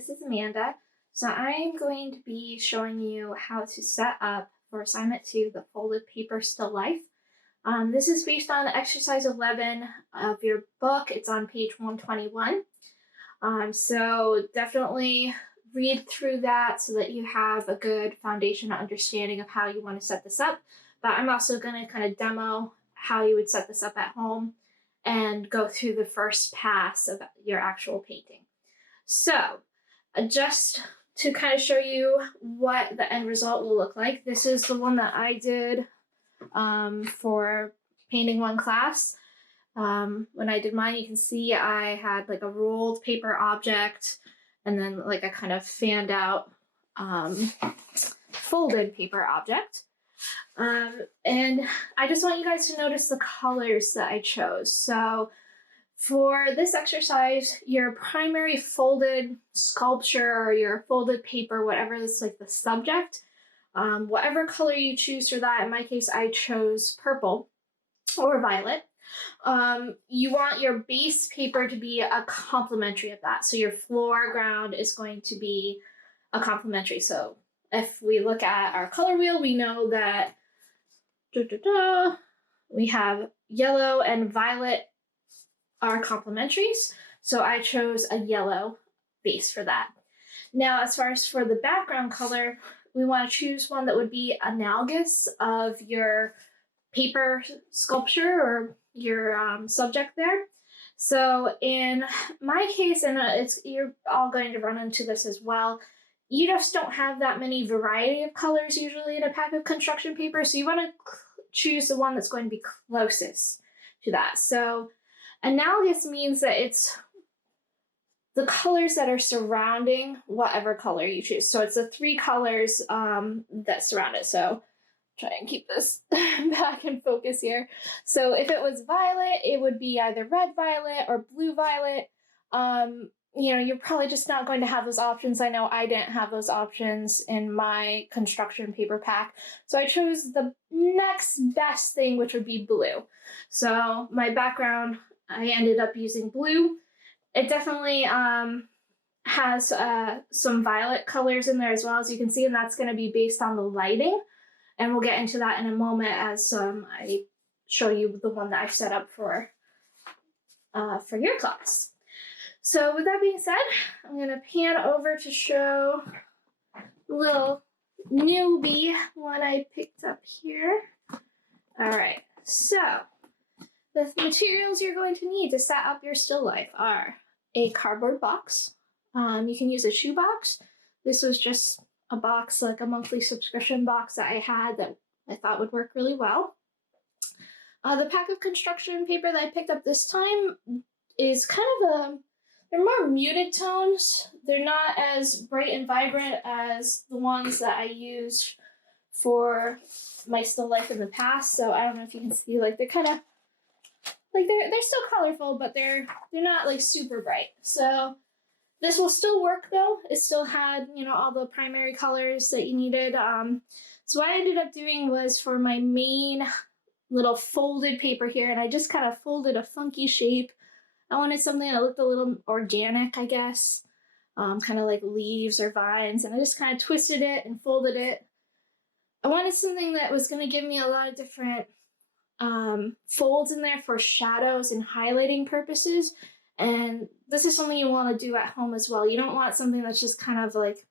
this is Amanda. So I'm going to be showing you how to set up for assignment 2, the folded paper still life. This is based on exercise 11 of your book. It's on page 121. So definitely read through that so that you have a good foundation and understanding of how you want to set this up. But I'm also going to kind of demo how you would set this up at home and go through the first pass of your actual painting. So just to kind of show you what the end result will look like, this is the one that I did for painting one class. When I did mine, you can see I had like a rolled paper object and then like a kind of fanned out folded paper object. And I just want you guys to notice the colors that I chose. So for this exercise, your primary folded sculpture or your folded paper, whatever is like the subject, whatever color you choose for that, in my case, I chose purple or violet. You want your base paper to be a complementary of that. So your foreground is going to be a complementary. So if we look at our color wheel, we know that we have yellow and violet are complementaries. So I chose a yellow base for that. Now, as far as for the background color, we want to choose one that would be analogous of your paper sculpture or your subject there. So in my case, and you're all going to run into this as well, you just don't have that many variety of colors usually in a pack of construction paper. So you want to choose the one that's going to be closest to that. So analogous means that it's the colors that are surrounding whatever color you choose. So it's the 3 colors that surround it. So try and keep this back in focus here. So if it was violet, it would be either red violet or blue violet. You're probably just not going to have those options. I know I didn't have those options in my construction paper pack. So I chose the next best thing, which would be blue. So my background, I ended up using blue. It definitely has some violet colors in there as well, as you can see, and that's going to be based on the lighting. And we'll get into that in a moment as I show you the one that I've set up for your class. So with that being said, I'm going to pan over to show the little newbie one I picked up here. All right, so the materials you're going to need to set up your still life are a cardboard box. You can use a shoebox. This was just a box, like a monthly subscription box that I had that I thought would work really well. The pack of construction paper that I picked up this time is kind of they're more muted tones. They're not as bright and vibrant as the ones that I used for my still life in the past. So I don't know if you can see, like they're kind of, like they're still colorful, but they're not like super bright. So this will still work though. It still had, all the primary colors that you needed. So what I ended up doing was for my main little folded paper here, and I just kind of folded a funky shape. I wanted something that looked a little organic, I guess, kind of like leaves or vines, and I just kind of twisted it and folded it. I wanted something that was going to give me a lot of different folds in there for shadows and highlighting purposes. And this is something you want to do at home as well. You don't want something that's just kind of like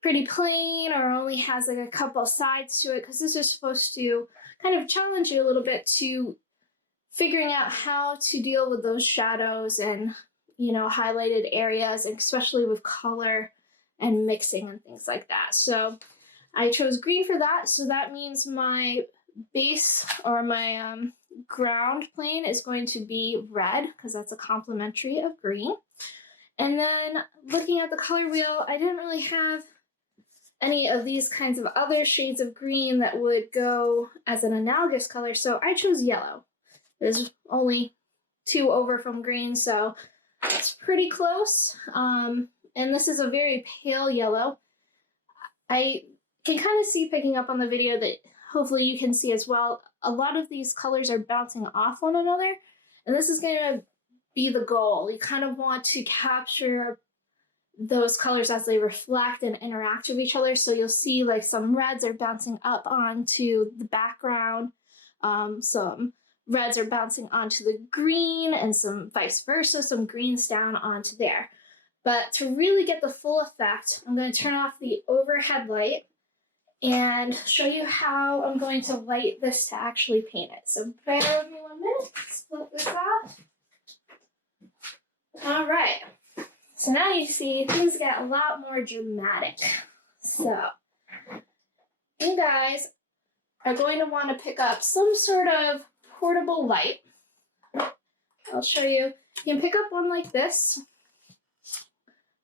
pretty plain or only has like a couple sides to it, because this is supposed to kind of challenge you a little bit to figuring out how to deal with those shadows and, highlighted areas, especially with color and mixing and things like that. So I chose green for that. So that means my base or my ground plane is going to be red, because that's a complementary of green. And then looking at the color wheel, I didn't really have any of these kinds of other shades of green that would go as an analogous color, so I chose yellow. There's only 2 over from green, so it's pretty close. And this is a very pale yellow. I can kind of see, picking up on the video, that hopefully you can see as well, a lot of these colors are bouncing off one another, and this is going to be the goal. You kind of want to capture those colors as they reflect and interact with each other. So you'll see like some reds are bouncing up onto the background, some reds are bouncing onto the green, and some vice versa, some greens down onto there. But to really get the full effect, I'm going to turn off the overhead light and show you how I'm going to light this to actually paint it. So bear with me 1 minute, split this off. All right, so now you see things get a lot more dramatic. So you guys are going to want to pick up some sort of portable light. I'll show you. You can pick up one like this.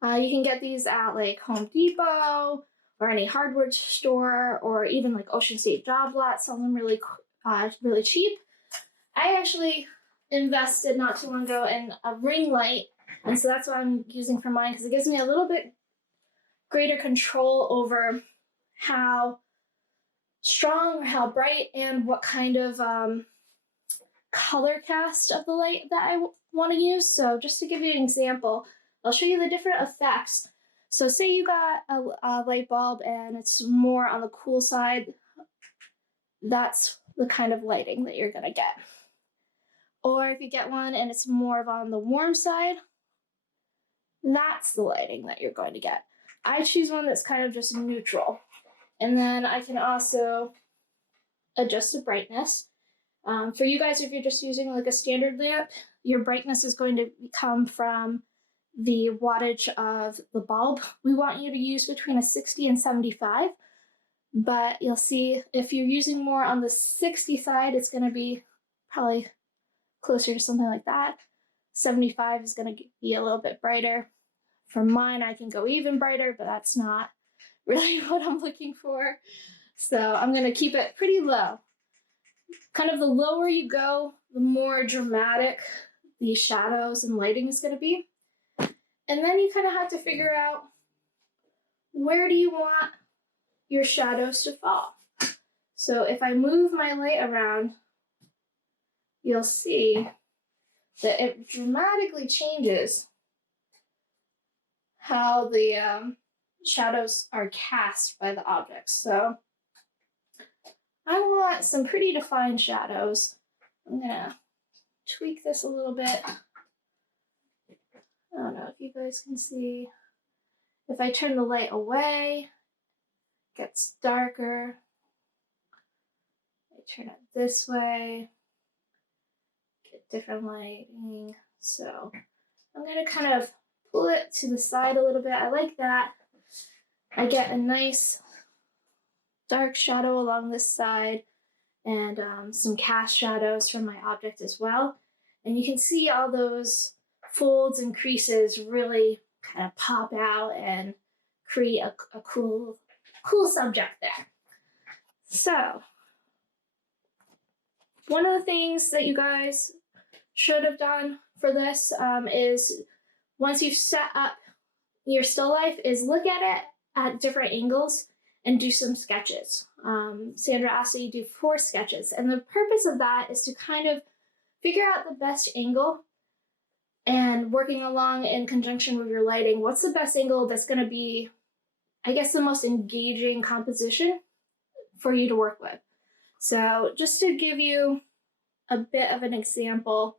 You can get these at like Home Depot or any hardware store, or even like Ocean State Job Lot sell them really cheap. I actually invested not too long ago in a ring light, and so that's what I'm using for mine because it gives me a little bit greater control over how strong, how bright, and what kind of color cast of the light that I want to use. So just to give you an example, I'll show you the different effects. So say you got a light bulb and it's more on the cool side, that's the kind of lighting that you're gonna get. Or if you get one and it's more of on the warm side, that's the lighting that you're going to get. I choose one that's kind of just neutral. And then I can also adjust the brightness. For you guys, if you're just using like a standard lamp, your brightness is going to come from the wattage of the bulb. We want you to use between a 60 and 75, but you'll see if you're using more on the 60 side, it's going to be probably closer to something like that. 75 is going to be a little bit brighter. For mine, I can go even brighter, but that's not really what I'm looking for. So I'm going to keep it pretty low. Kind of the lower you go, the more dramatic the shadows and lighting is going to be. And then you kind of have to figure out, where do you want your shadows to fall? So if I move my light around, you'll see that it dramatically changes how the shadows are cast by the objects. So I want some pretty defined shadows. I'm gonna tweak this a little bit. I don't know if you guys can see. If I turn the light away, it gets darker. I turn it this way, get different lighting. So I'm gonna kind of pull it to the side a little bit. I like that. I get a nice dark shadow along this side and some cast shadows from my object as well. And you can see all those folds and creases really kind of pop out and create a cool subject there. So one of the things that you guys should have done for this is, once you've set up your still life, is look at it at different angles and do some sketches. Sandra asked that you do 4 sketches, and the purpose of that is to kind of figure out the best angle, and working along in conjunction with your lighting, what's the best angle that's going to be, I guess, the most engaging composition for you to work with. So just to give you a bit of an example,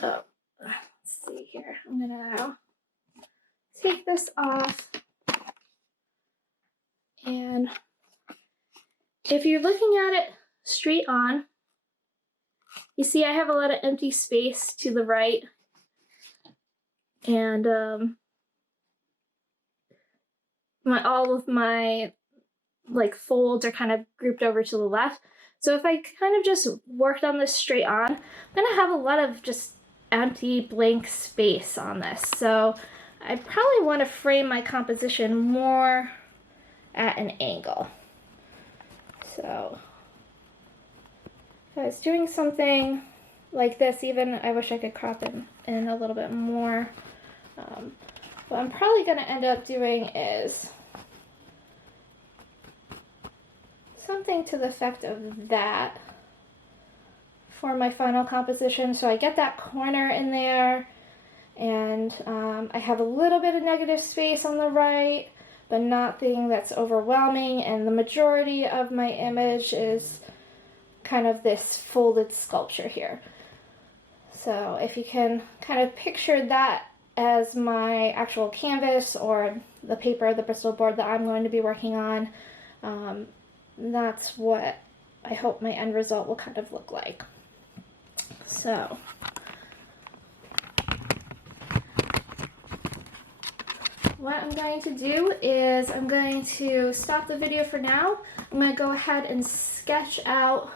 let's see here, I'm gonna take this off, and if you're looking at it straight on, you see I have a lot of empty space to the right, and all of my like folds are kind of grouped over to the left. So if I kind of just worked on this straight on, I'm gonna have a lot of just empty blank space on this. So I probably want to frame my composition more at an angle. So if I was doing something like this, even, I wish I could crop it in a little bit more. What I'm probably going to end up doing is something to the effect of that for my final composition. So I get that corner in there, And I have a little bit of negative space on the right, but nothing that's overwhelming, and the majority of my image is kind of this folded sculpture here. So if you can kind of picture that as my actual canvas or the paper, the Bristol board that I'm going to be working on, that's what I hope my end result will kind of look like. So what I'm going to do is I'm going to stop the video for now. I'm going to go ahead and sketch out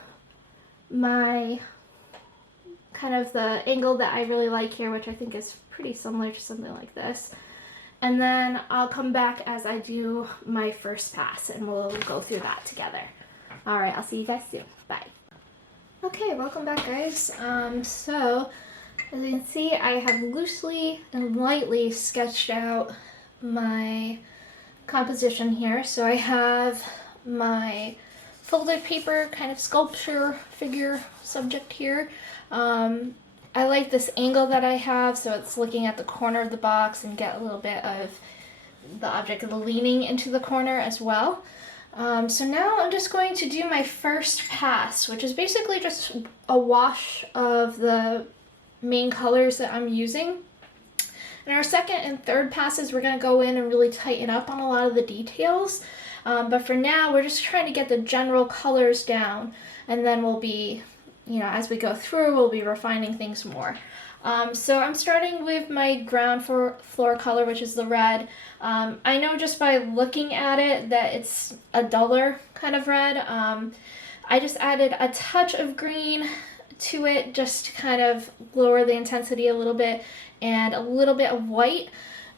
my kind of the angle that I really like here, which I think is pretty similar to something like this. And then I'll come back as I do my first pass and we'll go through that together. All right, I'll see you guys soon. Bye. Okay, welcome back, guys. So as you can see, I have loosely and lightly sketched out my composition here. So I have my folded paper kind of sculpture figure subject here. I like this angle that I have, so it's looking at the corner of the box and get a little bit of the object leaning into the corner as well. So now I'm just going to do my first pass, which is basically just a wash of the main colors that I'm using. In our second and third passes, we're going to go in and really tighten up on a lot of the details. But for now, we're just trying to get the general colors down, and then we'll be, you know, as we go through, we'll be refining things more. So I'm starting with my ground floor color, which is the red. I know just by looking at it that it's a duller kind of red. I just added a touch of green to it just to kind of lower the intensity a little bit, and a little bit of white.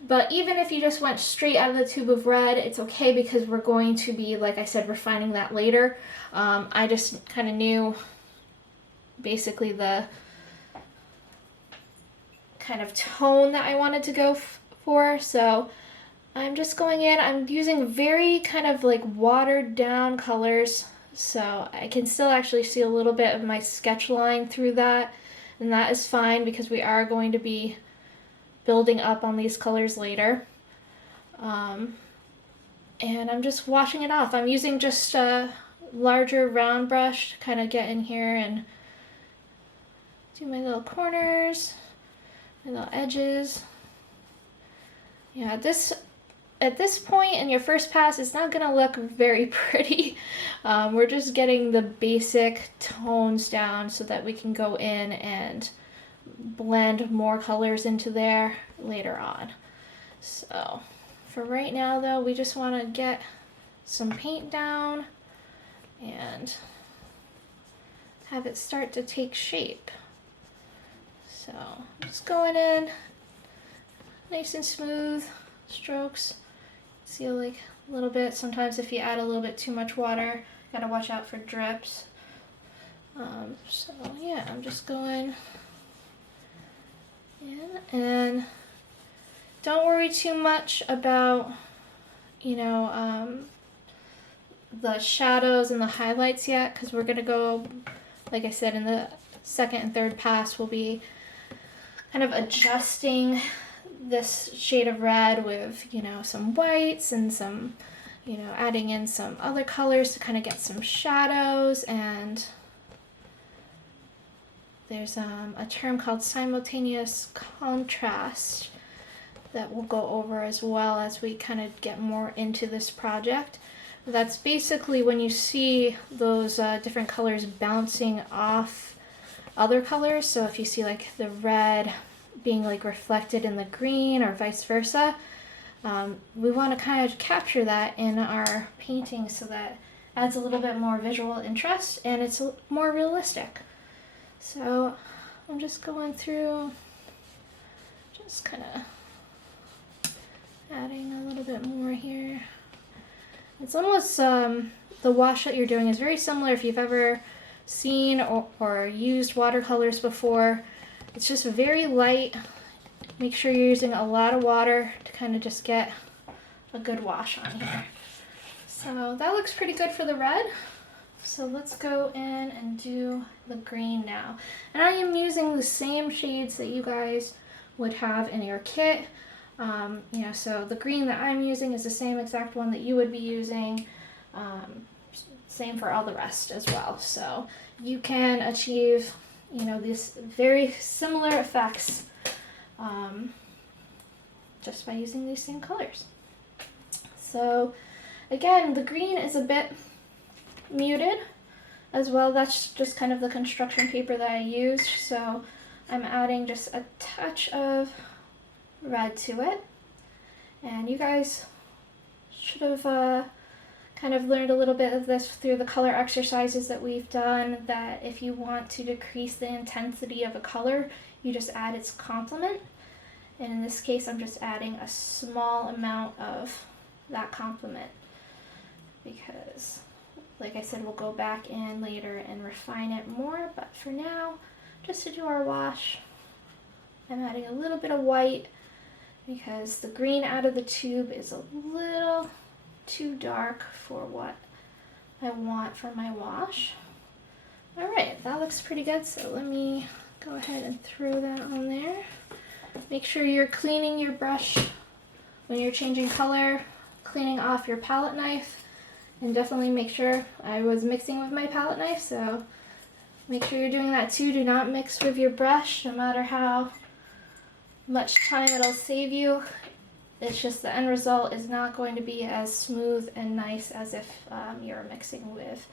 But even if you just went straight out of the tube of red, it's okay because we're going to be, like I said, refining that later. I just kind of knew basically the kind of tone that I wanted to go for. So I'm just going in, I'm using very kind of like watered down colors. So I can still actually see a little bit of my sketch line through that. And that is fine because we are going to be building up on these colors later. And I'm just washing it off. I'm using just a larger round brush to kind of get in here and do my little corners, my little edges. Yeah, at this point in your first pass, it's not gonna look very pretty. We're just getting the basic tones down so that we can go in and blend more colors into there later on. So for right now though, we just want to get some paint down and have it start to take shape. So I'm just going in nice and smooth strokes. See, like a little bit, sometimes if you add a little bit too much water, gotta watch out for drips. So yeah, I'm just going in, and don't worry too much about, you know, the shadows and the highlights yet, because we're gonna go, like I said, in the second and third pass, we'll be kind of adjusting this shade of red with, you know, some whites and some, you know, adding in some other colors to kind of get some shadows. And there's a term called simultaneous contrast that we'll go over as well as we kind of get more into this project. That's basically when you see those different colors bouncing off other colors. So if you see like the red being like reflected in the green or vice versa, we want to kind of capture that in our painting so that adds a little bit more visual interest and it's more realistic. So I'm just going through, just kind of adding a little bit more here. It's almost, the wash that you're doing is very similar if you've ever seen or used watercolors before. It's just very light. Make sure you're using a lot of water to kind of just get a good wash on here. So that looks pretty good for the red. So let's go in and do the green now. And I am using the same shades that you guys would have in your kit. You know, so the green that I'm using is the same exact one that you would be using. Same for all the rest as well. So you can achieve, you know, these very similar effects just by using these same colors. So again, the green is a bit muted as well. That's just kind of the construction paper that I used. So I'm adding just a touch of red to it. And you guys should have kind of learned a little bit of this through the color exercises that we've done, that if you want to decrease the intensity of a color, you just add its complement. And in this case, I'm just adding a small amount of that complement because, like I said, we'll go back in later and refine it more. But for now, just to do our wash, I'm adding a little bit of white because the green out of the tube is a little too dark for what I want for my wash. All right, that looks pretty good. So let me go ahead and throw that on there. Make sure you're cleaning your brush when you're changing color, cleaning off your palette knife, and definitely make sure I was mixing with my palette knife, so make sure you're doing that too. Do not mix with your brush, no matter how much time it'll save you. It's just the end result is not going to be as smooth and nice as if you're mixing with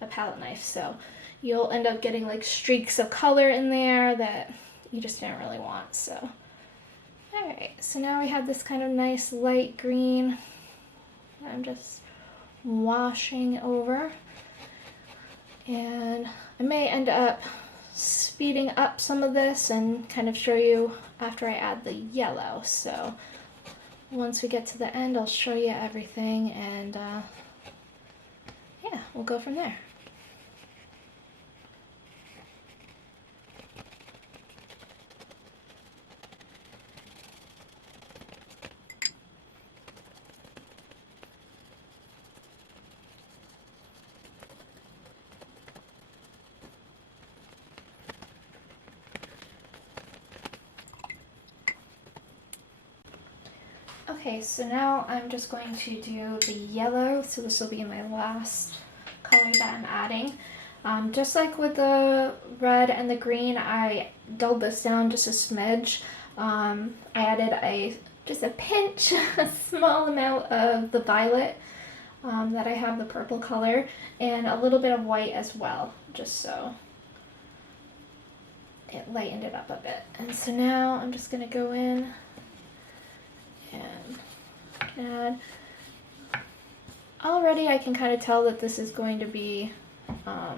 a palette knife. So you'll end up getting like streaks of color in there that you just didn't really want. So, all right, so now we have this kind of nice light green. I'm just washing over, and I may end up speeding up some of this and kind of show you after I add the yellow. So once we get to the end, I'll show you everything, and yeah, we'll go from there. Okay, so now I'm just going to do the yellow, so this will be my last color that I'm adding. Just like with the red and the green, I dulled this down just a smidge. I added just a pinch, a small amount of the violet that I have, the purple color, and a little bit of white as well, just so it lightened it up a bit. And so now I'm just going to go in and add. Already I can kind of tell that this is going to be a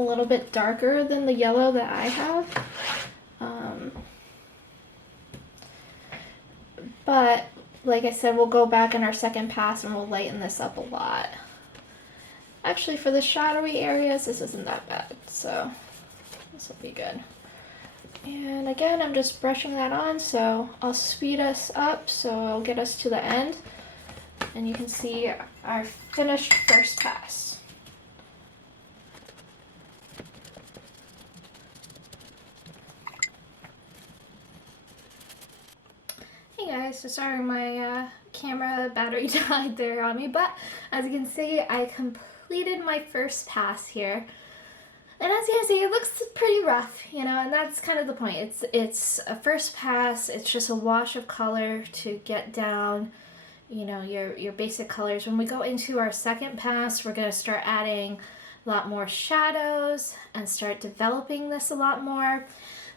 little bit darker than the yellow that I have. But like I said, we'll go back in our second pass and we'll lighten this up a lot. Actually, for the shadowy areas, this isn't that bad, so this will be good. And again, I'm just brushing that on, so I'll speed us up, so I'll get us to the end, and you can see our finished first pass. Hey guys, so sorry my camera battery died there on me, but as you can see, I completed my first pass here. And as you can see, it looks pretty rough, you know, and that's kind of the point. It's a first pass. It's just a wash of color to get down, you know, your basic colors. When we go into our second pass, we're going to start adding a lot more shadows and start developing this a lot more.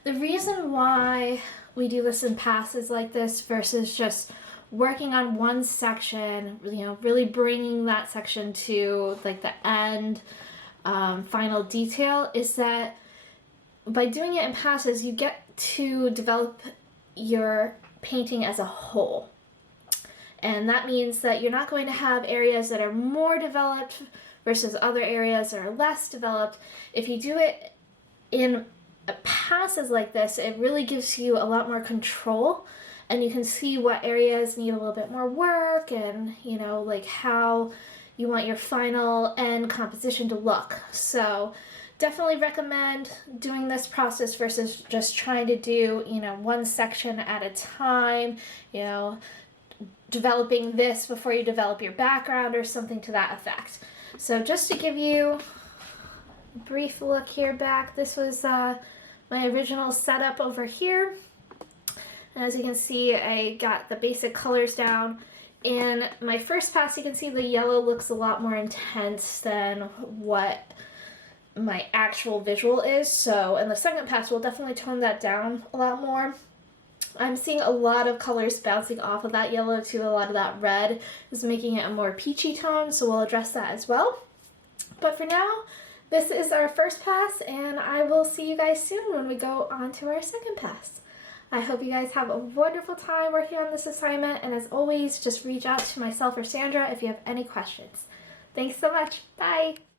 The reason why we do this in passes like this versus just working on one section, you know, really bringing that section to like the end, final detail, is that by doing it in passes, you get to develop your painting as a whole. And that means that you're not going to have areas that are more developed versus other areas that are less developed. If you do it in passes like this, it really gives you a lot more control, and you can see what areas need a little bit more work, and you know, like how you want your final end composition to look. So definitely recommend doing this process versus just trying to do, one section at a time, developing this before you develop your background or something to that effect. So just to give you a brief look here back, this was my original setup over here. And as you can see, I got the basic colors down. In my first pass, you can see the yellow looks a lot more intense than what my actual visual is. So in the second pass, we'll definitely tone that down a lot more. I'm seeing a lot of colors bouncing off of that yellow to a lot of that red is making it a more peachy tone, so we'll address that as well. But for now, this is our first pass, and I will see you guys soon when we go on to our second pass. I hope you guys have a wonderful time working on this assignment, and as always, just reach out to myself or Sandra if you have any questions. Thanks so much. Bye!